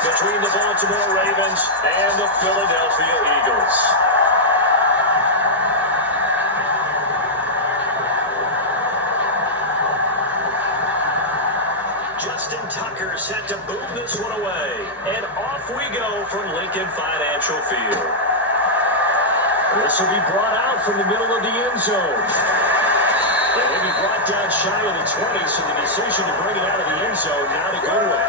between the Baltimore Ravens and the Philadelphia Eagles. Justin Tucker set to boom this one away. And off we go from Lincoln Financial Field. This will be brought out from the middle of the end zone. And he'll be brought down shy of the 20, so the decision to bring it out of the end zone, not a good one.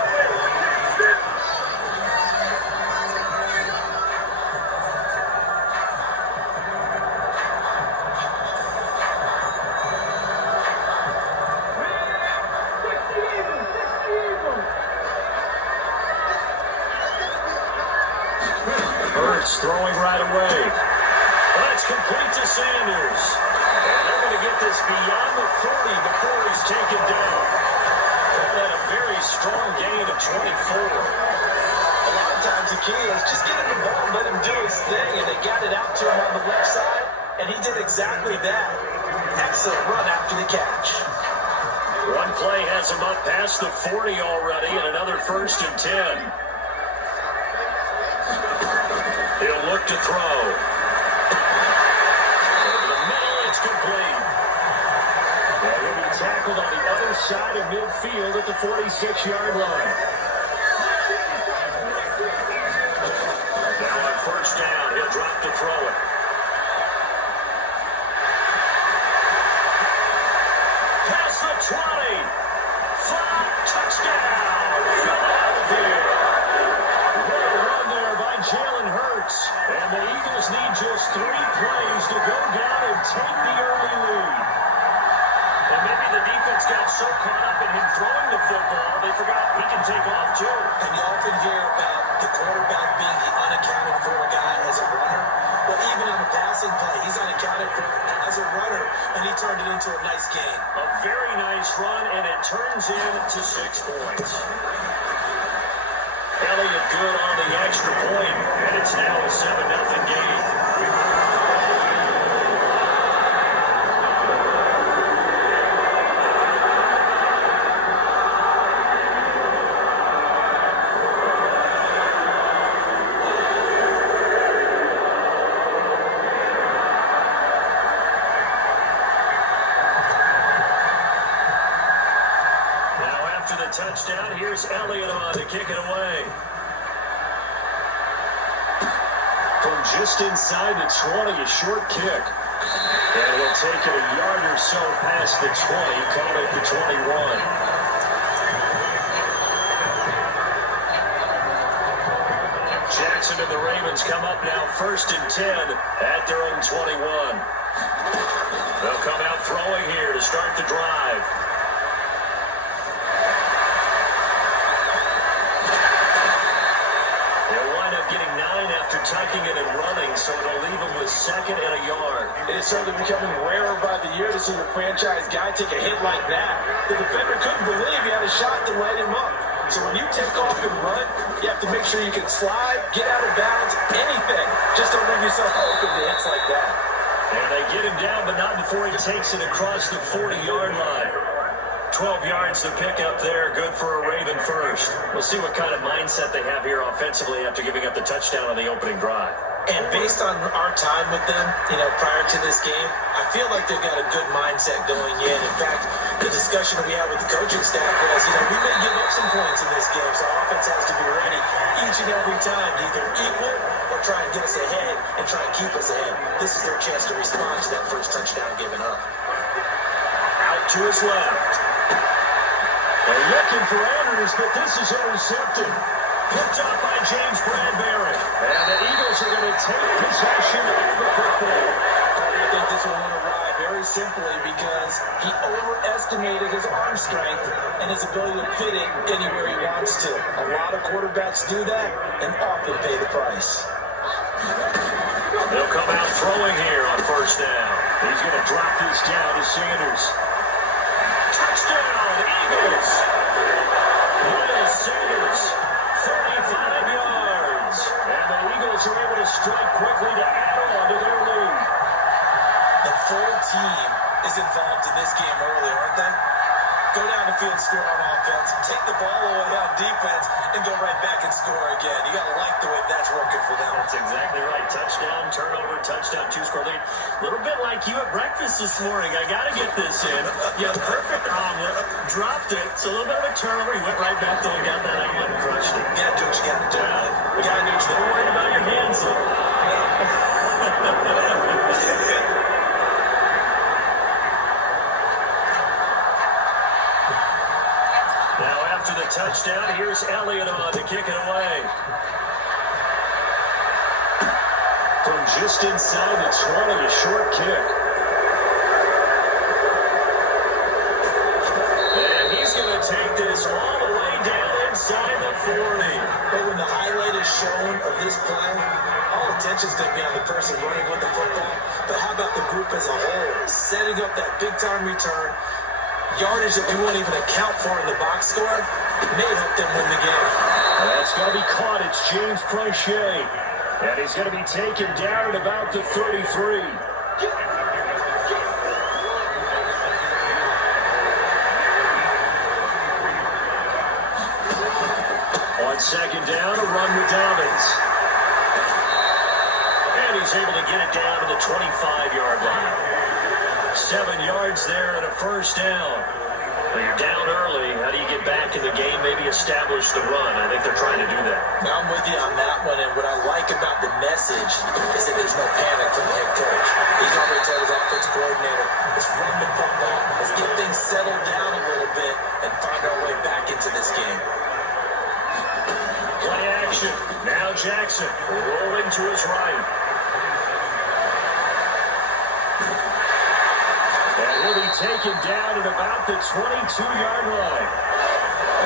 Throwing right away. That's complete to Sanders. And they're going to get this beyond the 40 before he's taken down. That a very strong gain of 24. A lot of times the key is just get him the ball and let him do his thing. And they got it out to him on the left side. And he did exactly that. Excellent run after the catch. One play has him up past the 40 already, and another 1st and 10. He'll look to throw. Over the middle, it's complete. And he'll be tackled on the other side of midfield at the 46-yard line. Now on 1st down, he'll drop to throw it. Past the 20. Flat touchdown, Philadelphia. Jalen Hurts, and the Eagles need just 3 plays to go down and take the early lead. And maybe the defense got so caught up in him throwing the football, they forgot he can take off too. And you often hear about the quarterback being the unaccounted for guy as a runner. Well, even on a passing play, he's unaccounted for as a runner, and he turned it into a nice gain. A very nice run, and it turns into 6 points. Elliott good on the extra point, and it's now a 7-0 game. Now after the touchdown, here's Elliott on to kick it away. From just inside the 20, a short kick. And he'll take it a yard or so past the 20, call it the 21. Jackson and the Ravens come up now 1st and 10 at their own 21. They'll come out throwing here to start the drive. Getting 9 after tucking it and running, so it'll leave him with 2nd and a yard. It is certainly becoming rarer by the year to see the franchise guy take a hit like that. The defender couldn't believe he had a shot to light him up. So when you take off and run, you have to make sure you can slide, get out of bounds, anything. Just don't leave yourself open to hits like that. And they get him down, but not before he takes it across the 40-yard line. 12 yards to pick up there, good for a Raven first. We'll see what kind of mindset they have here offensively after giving up the touchdown on the opening drive. And based on our time with them, prior to this game, I feel like they've got a good mindset going in. In fact, the discussion that we had with the coaching staff was, we may give up some points in this game, so our offense has to be ready each and every time to either equal or try and get us ahead and try and keep us ahead. This is their chance to respond to that first touchdown given up. Out to his left. They're looking for Andrews, but this is intercepted. Picked up by James Bradbury. And the Eagles are going to take possession of the football. I think this one went awry very simply because he overestimated his arm strength and his ability to fit it anywhere he wants to. A lot of quarterbacks do that and often pay the price. They'll come out throwing here on 1st down. He's going to drop this down to Sanders. Touchdown, Eagles! Miles Sanders, 35 yards. And the Eagles are able to strike quickly to add on to their lead. The full team is involved in this game early, aren't they? Go down the field, score on offense, take get the ball away on defense and go right back and score again. You got to like the way that's working for them. That's exactly right. Touchdown, turnover, touchdown, two-score lead. A little bit like you at breakfast this morning. I got to get this in. You had a perfect omelet, dropped it. It's a little bit of a turnover. You went right back there and got that omelet and crushed it. You got to do what you got to do, man. You got to do what you got to do. Don't worry about your hands, though. Now after the touchdown, here's Elliott on to kick it away. From just inside the 20, a short kick. And he's going to take this all the way down inside the 40. But when the highlight is shown of this play, all attention's going to be on the person running with the football. But how about the group as a whole? Setting up that big-time return, yardage that we won't even account for in the box score, may help them win the game. That's going to be caught. It's James Crochet. And he's going to be taken down at about the 33. On second down, a run with Dobbins. And he's able to get it down to the 25-yard line. 7 yards there and a first down. Well, you're down early. How do you get back in the game? Maybe establish the run. I think they're trying to do that. Now I'm with you on that one, and what I like about the message is that there's no panic from the head coach. He's already told his offensive coordinator, let's run the football, let's get things settled down a little bit, and find our way back into this game. Play action. Now Jackson rolling to his right. And he'll be taken down at about the 22-yard line.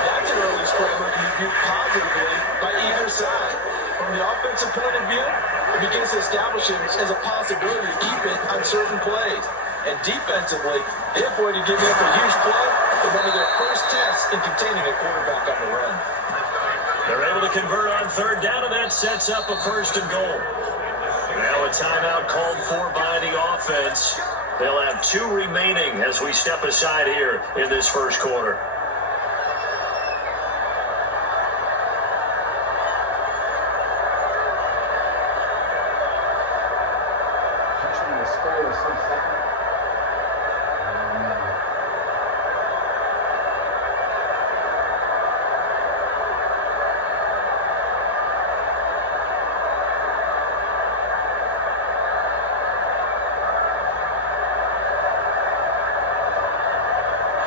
That's an early score that can be viewed positively by either side. From the offensive point of view, it begins to establish it as a possibility to keep it on certain plays. And defensively, they avoided giving up a huge play in one of their first tests in containing a quarterback on the run. They're able to convert on third down, and that sets up a first and goal. Now a timeout called for by the offense. They'll have 2 remaining as we step aside here in this first quarter.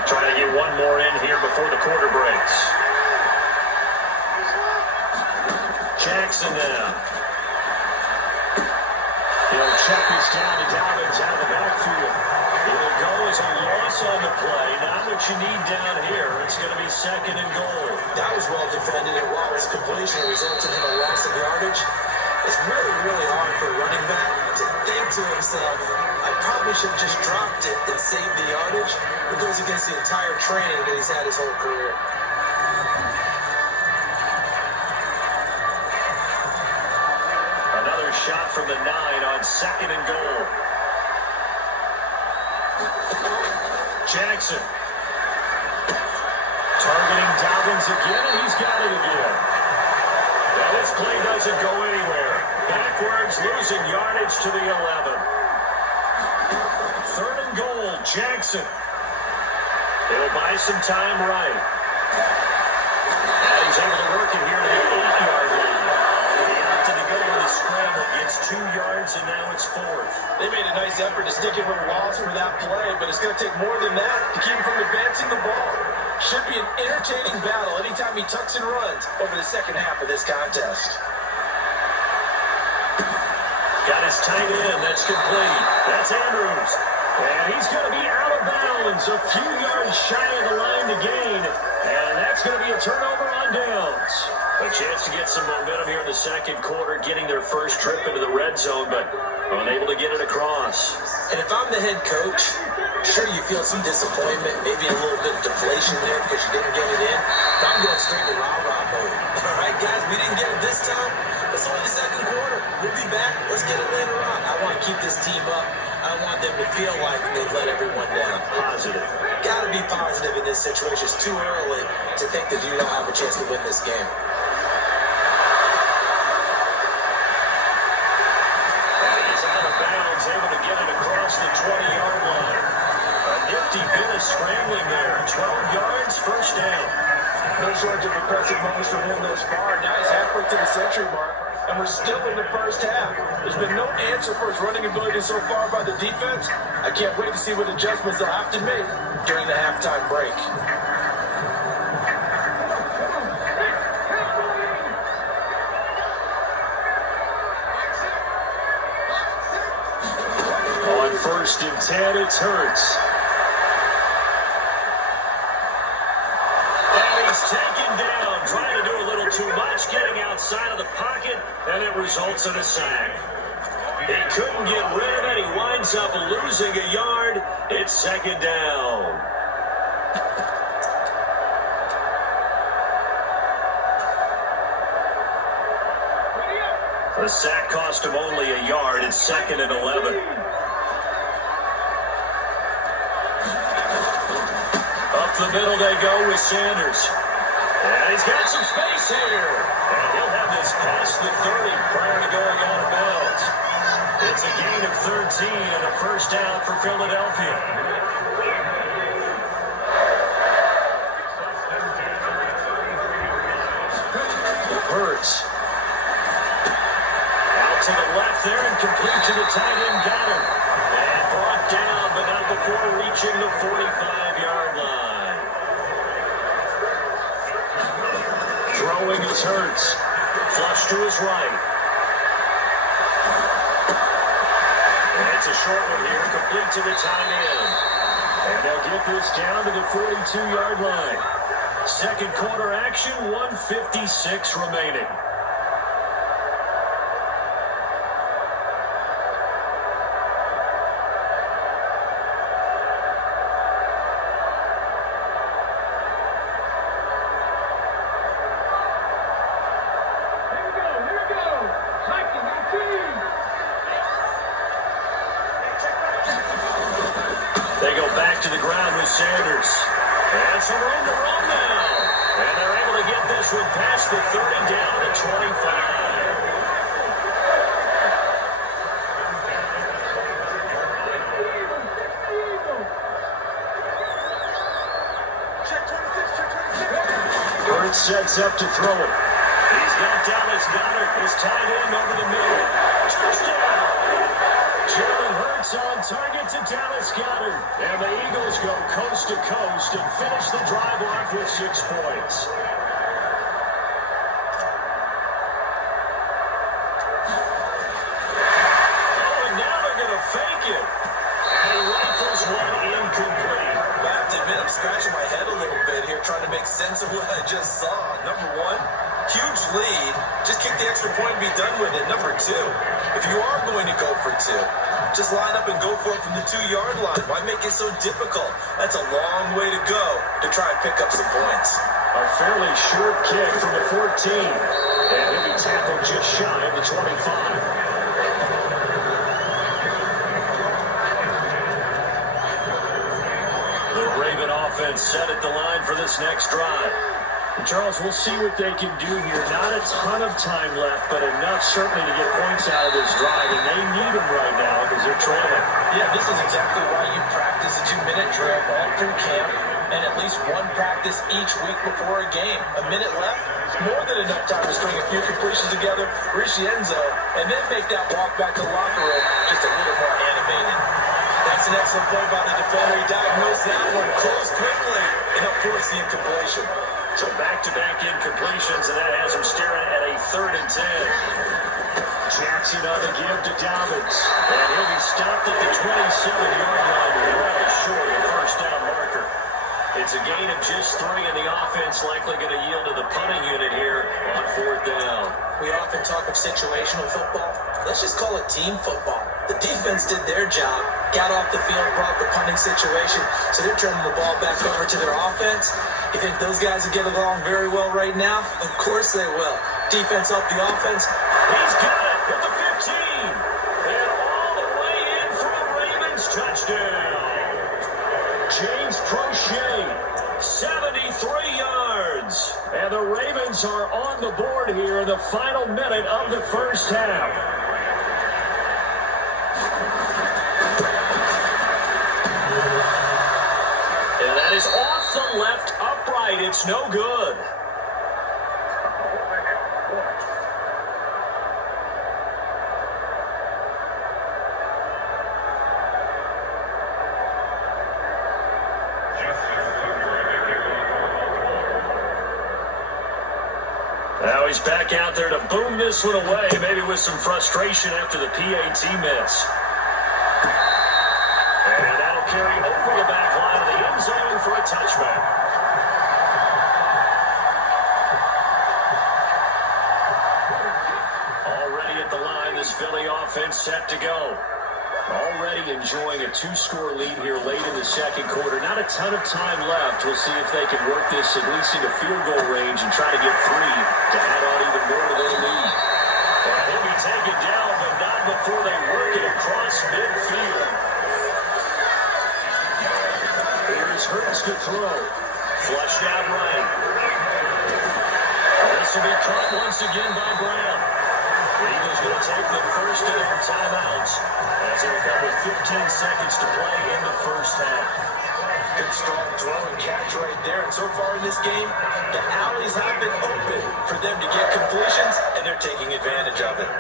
Trying to get one more in here before the quarter breaks. Jackson now. He'll check this down to Dobbins out of the backfield. It'll go as a loss on the play. Not what you need down here. It's going to be second and goal. That was well defended, and while its completion resulted in a loss of yardage, it's really, really hard for a running back to think to himself, I probably should have just dropped it and saved the yardage. It goes against the entire training that he's had his whole career. Another shot from the 9 on second and goal. Jackson. Targeting Dobbins again, and he's got it again. Now this play doesn't go anywhere. Backwards, losing yardage to the 11. Third and goal, Jackson. He'll buy some time right. And he's able to work it here to the 8-yard line. And he opted to go with a scramble. Gets 2 yards, and now it's 4th. They made a nice effort to stick him with a loss for that play, but it's going to take more than that to keep him from advancing the ball. Should be an entertaining battle anytime he tucks and runs over the second half of this contest. Got his tight end. That's complete. That's Andrews. And he's going to be out of bounds. A few yards shy of the line to gain. And that's going to be a turnover on downs. A chance to get some momentum here in the second quarter, getting their first trip into the red zone, but unable to get it across. And if I'm the head coach, sure you feel some disappointment, maybe a little bit of deflation there because you didn't get it in. But I'm going straight to rah-rah mode. All right, guys, we didn't get it this time. It's only the second quarter. We'll be back. Let's get it later on. I want to keep this team up. I want them to feel like they've let everyone down. Positive. got to be positive in this situation. It's too early to think that you don't have a chance to win this game. Able to get it across the 20-yard line. A nifty bit of scrambling there. 12 yards, first down. No shortage of impressive moments from him thus far. Now he's halfway to the century mark, and we're still in the first half. There's been no answer for his running ability so far by the defense. I can't wait to see what adjustments they'll have to make during the halftime break. First and 10, it's Hurts. And he's taken down, trying to do a little too much, getting outside of the pocket, and it results in a sack. He couldn't get rid of it. He winds up losing a yard. It's second down. The sack cost him only a yard. It's second and 11. The middle they go with Sanders. And he's got some space here. And he'll have this past the 30 prior to going out of bounds. It's a gain of 13 and a first down for Philadelphia. Hurts. Out to the left there and complete to the tight end Goddard. And brought down, but not before reaching the 45-yard line. Throwing is Hurts. Flush to his right. And it's a short one here, complete to the tight end. And they'll get this down to the 42-yard line. Second quarter action, 1:56 remaining. They go back to the ground with Sanders. And some room to run now. And they're able to get this one past the 30 down to 25. Hurts sets up to throw it. He's got Dallas Goddard, his tight end over the middle. Touchdown! Jalen Hurts on target to Dallas Goddard. And the Eagles go coast to coast and finish the drive off with 6 points. Oh, and now they're going to fake it. And he rifles one incomplete. I have to admit, I'm scratching my head a little bit here, trying to make sense of what I just saw. Number one, huge lead. Just kick the extra point and be done with it. Number two, if you are going to go for two, just line up and go for it from the 2-yard line. Why make it so difficult? That's a long way to go to try and pick up some points. A fairly short kick from the 14. And he'll be tackled just shy of the 25. Offense set at the line for this next drive. And Charles, we'll see what they can do here. Not a ton of time left, but enough certainly to get points out of this drive, and they need them right now because they're trailing. Yeah, this is exactly why you practice a 2-minute drill all through camp and at least one practice each week before a game. A minute left, more than enough time to string a few completions together, reach the end zone, and then make that walk back to the locker room just a little more animated. That's an excellent play by the defender. He diagnosed that one, closed quickly, and of course the incompletion. So back-to-back incompletions, and that has him staring at a 3rd and 10. Jackson on the give to Dobbins. And he'll be stopped at the 27-yard line, right short of the first down marker. It's a gain of just 3, and the offense likely going to yield to the punting unit here on 4th down. We often talk of situational football. Let's just call it team football. The defense did their job, got off the field, brought the punting situation, so they're turning the ball back over to their offense. You think those guys will get along very well right now? Of course they will. Defense up the offense. He's got it with the 15. And all the way in for a Ravens touchdown. James Proche points are on the board here in the final minute of the first half. And that is off the left upright. It's no good. Now he's back out there to boom this one away, maybe with some frustration after the PAT miss. And that'll carry over the back line of the end zone for a touchback. Already at the line, this Philly offense set to go. Already enjoying a two-score lead here late in the second quarter. Not a ton of time left. We'll see if they can work this at least into field goal range and try to get three to add on even more to their lead. And he'll be taken down, but not before they work it across midfield. Here's Hurts to throw. Flushed out right. This will be caught once again by Brown. The Eagles going to take the first of their timeouts as they'll come with 15 seconds to play in the first half. Good strong throw and catch right there. And so far in this game, the alleys have been open for them to get completions, and they're taking advantage of it.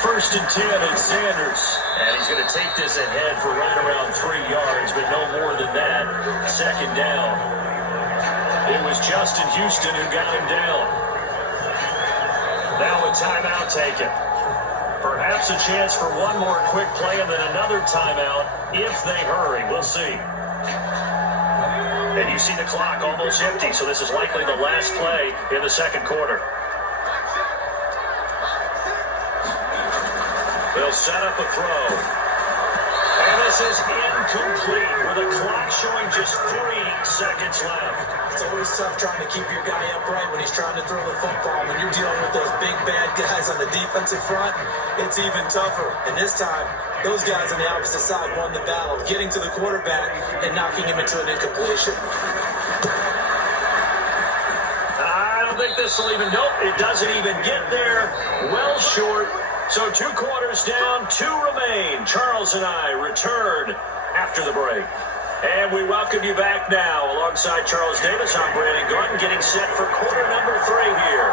First and 10, it's Sanders. And he's going to take this ahead for right around 3 yards, but no more than that. Second down. It was Justin Houston who got him down. Now a timeout taken. Perhaps a chance for one more quick play and then another timeout if they hurry. We'll see. And you see the clock almost empty, so this is likely the last play in the second quarter. They'll set up a throw. And this is incomplete with the clock showing just 3 seconds left. It's always tough trying to keep your guy upright when he's trying to throw the football. When you're dealing with those big bad guys on the defensive front, it's even tougher. And this time, those guys on the opposite side won the battle, getting to the quarterback and knocking him into an incompletion. I don't think this will even, nope, it doesn't even get there. Well short. So 2 quarters down, 2 remain. Charles and I return after the break. And we welcome you back now. Alongside Charles Davis, I'm Brandon Gordon, getting set for quarter number 3 here.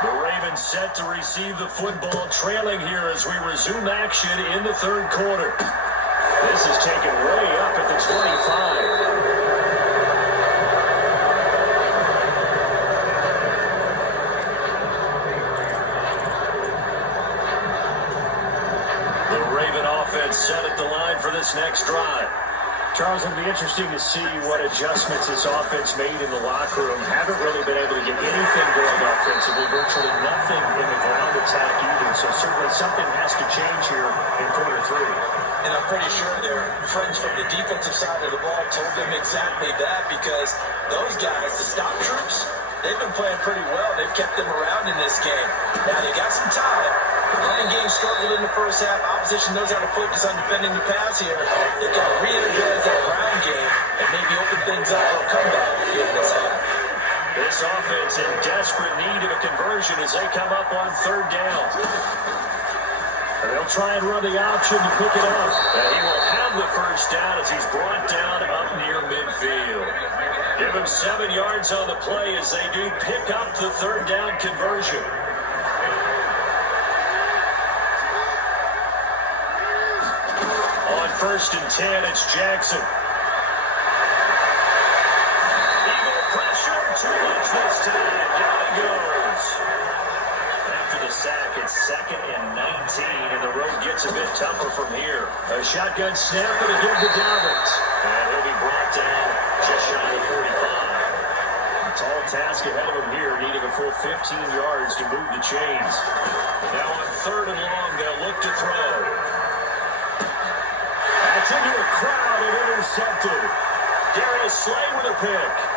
The Ravens set to receive the football, trailing here as we resume action in the third quarter. This is taken way up at the 25. Set at the line for this next drive. Charles, it'll be interesting to see what adjustments this offense made in the locker room. Haven't really been able to get anything going offensively, virtually nothing in the ground attack either. So certainly something has to change here in quarter 3. And I'm pretty sure their friends from the defensive side of the ball told them exactly that, because those guys, the stop troops, they've been playing pretty well. They've kept them around in this game. Now they got some time. The running game struggled in the first half. Opposition knows how to focus on defending the pass here. They've got to re-energize that ground game and maybe open things up for a comeback here in this half. This offense in desperate need of a conversion as they come up on third down. And they'll try and run the option to pick it up. And he will have the first down as he's brought down up near midfield. Give him 7 yards on the play as they do pick up the third down conversion. On first and 10, it's Jackson. Eagle pressure, too much this time. Down he goes. After the sack, it's 2nd and 19, and the road gets a bit tougher from here. A shotgun snap and a give to Dobbins. And he'll be brought down just shy of 45. Tall task ahead of him here, needing a full 15 yards to move the chains. Now on third and long, they'll look to throw. That's into a crowd and intercepted. Darius Slay with a pick.